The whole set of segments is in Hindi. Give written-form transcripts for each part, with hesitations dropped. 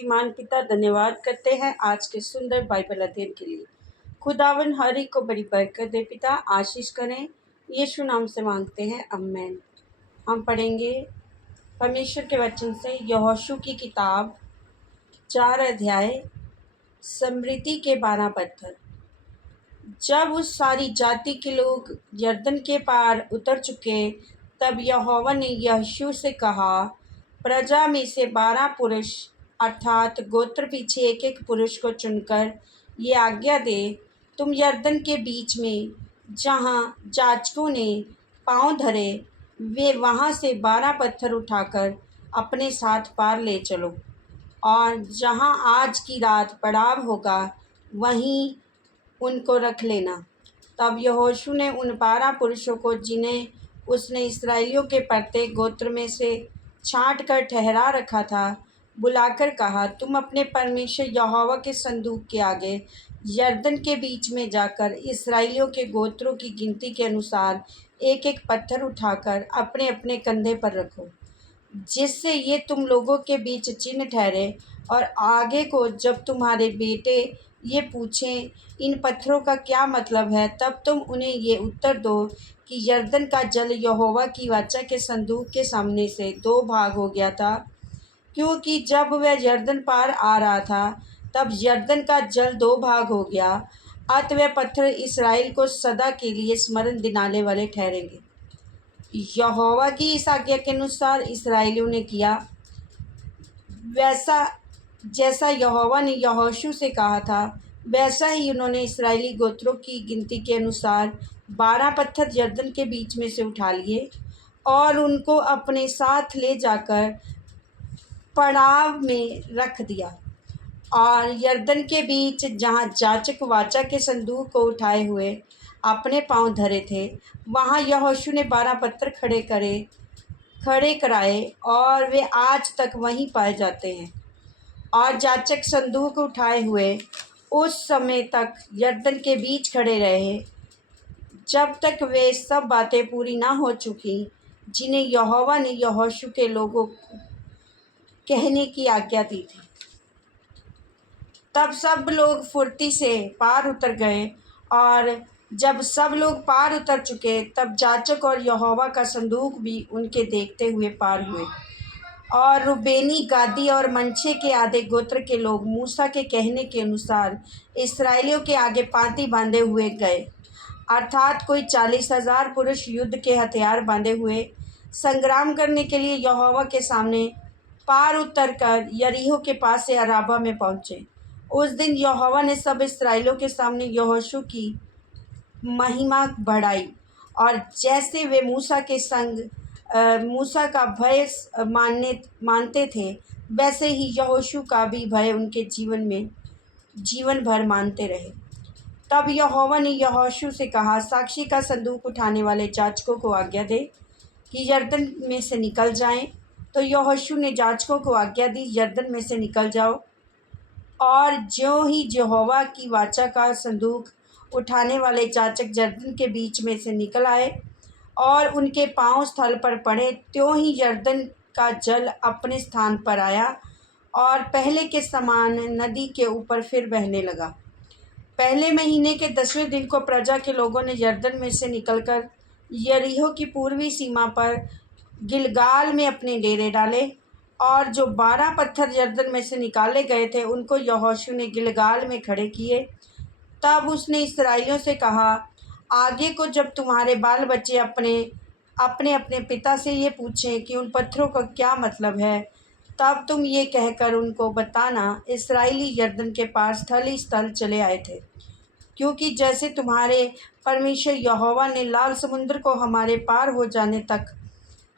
शक्तिमान पिता धन्यवाद करते हैं आज के सुंदर बाइबल अध्ययन के लिए। खुदावन हर एक को बड़ी बरकत दे पिता, आशीष करें। यीशु नाम से मांगते हैं, आमीन। हम पढ़ेंगे परमेश्वर के वचन से यहोशू की किताब 4 अध्याय स्मृति के 12 पत्थर। जब उस सारी जाति के लोग यरदन के पार उतर चुके, तब यहोवा ने यहोशू से कहा, प्रजा में से 12 पुरुष अर्थात गोत्र पीछे एक एक पुरुष को चुनकर ये आज्ञा दे, तुम यरदन के बीच में जहाँ जाचकों ने पाँव धरे, वे वहाँ से 12 पत्थर उठाकर अपने साथ पार ले चलो, और जहाँ आज की रात पड़ाव होगा वहीं उनको रख लेना। तब यहोशू ने उन 12 पुरुषों को, जिन्हें उसने इस्राएलियों के प्रत्येक गोत्र में से छांट कर ठहरा रखा था, बुलाकर कहा, तुम अपने परमेश्वर यहोवा के संदूक के आगे यरदन के बीच में जाकर इस्राएलियों के गोत्रों की गिनती के अनुसार एक एक पत्थर उठाकर अपने अपने कंधे पर रखो, जिससे ये तुम लोगों के बीच चिन्ह ठहरे। और आगे को जब तुम्हारे बेटे ये पूछें इन पत्थरों का क्या मतलब है, तब तुम उन्हें ये उत्तर दो कि यरदन का जल यहोवा की वाचा के संदूक के सामने से 2 भाग हो गया था, क्योंकि जब वह यरदन पार आ रहा था तब यरदन का जल 2 भाग हो गया। अतः वह पत्थर इस्राएल को सदा के लिए स्मरण दिलाने वाले ठहरेंगे। यहोवा की इस आज्ञा के अनुसार इस्राएलियों ने किया, वैसा जैसा यहोवा ने यहोशू से कहा था, वैसा ही उन्होंने इस्राएली गोत्रों की गिनती के अनुसार 12 पत्थर यरदन के बीच में से उठा लिए और उनको अपने साथ ले जाकर पड़ाव में रख दिया। और यरदन के बीच जहाँ जाचक वाचा के संदूक को उठाए हुए अपने पांव धरे थे, वहाँ यहोशू ने 12 पत्थर खड़े कराए, और वे आज तक वहीं पाए जाते हैं। और जाचक संदूक उठाए हुए उस समय तक यरदन के बीच खड़े रहे, जब तक वे सब बातें पूरी ना हो चुकी जिन्हें यहोवा ने यहोशू के लोगों को कहने की आज्ञा दी थी। तब सब लोग फुर्ती से पार उतर गए, और जब सब लोग पार उतर चुके, तब जाचक और यहोवा का संदूक भी उनके देखते हुए पार हुए। और रूबेनी, गादी और मनश्शे के आधे गोत्र के लोग मूसा के कहने के अनुसार इस्राएलियों के आगे पाँति बांधे हुए गए, अर्थात कोई 40,000 पुरुष युद्ध के हथियार बांधे हुए संग्राम करने के लिए यहोवा के सामने पार उतरकर यरीहो के पास से अराबा में पहुँचे। उस दिन यहोवा ने सब इस्राएलियों के सामने यहोशू की महिमा बढ़ाई, और जैसे वे मूसा का भय मानते थे, वैसे ही यहोशू का भी भय उनके जीवन भर मानते रहे। तब यहोवा ने यहोशू से कहा, साक्षी का संदूक उठाने वाले जाचकों को आज्ञा दे कि यरदन में से निकल जाएं। तो यहोशू ने जाचकों को आज्ञा दी, यरदन में से निकल जाओ। और ज्यों ही यहोवा की वाचा का संदूक उठाने वाले जाचक यरदन के बीच में से निकल आए और उनके पांव स्थल पर पड़े, त्यों ही यरदन का जल अपने स्थान पर आया और पहले के समान नदी के ऊपर फिर बहने लगा। पहले महीने के 10वें दिन को प्रजा के लोगों ने यरदन में से निकलकर यरीहो की पूर्वी सीमा पर गिलगाल में अपने डेरे डाले, और जो 12 पत्थर यरदन में से निकाले गए थे उनको यहोशू ने गिलगाल में खड़े किए। तब उसने इस्राएलियों से कहा, आगे को जब तुम्हारे बाल बच्चे अपने पिता से ये पूछें कि उन पत्थरों का क्या मतलब है, तब तुम ये कहकर उनको बताना, इस्राएली यरदन के पार स्थल ही स्थल चले आए थे, क्योंकि जैसे तुम्हारे परमेश्वर यहोवा ने लाल समुद्र को हमारे पार हो जाने तक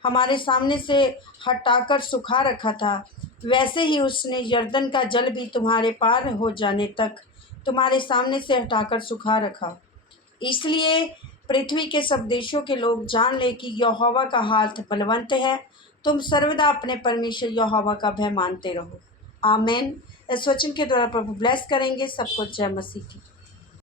हमारे सामने से हटाकर सुखा रखा था, वैसे ही उसने यरदन का जल भी तुम्हारे पार हो जाने तक तुम्हारे सामने से हटाकर सुखा रखा। इसलिए पृथ्वी के सब देशों के लोग जान ले कि यहोवा का हाथ बलवंत है। तुम सर्वदा अपने परमेश्वर यहोवा का भय मानते रहो। आमीन। इस वचन के द्वारा प्रभु ब्लेस करेंगे सबको। जय मसीह की।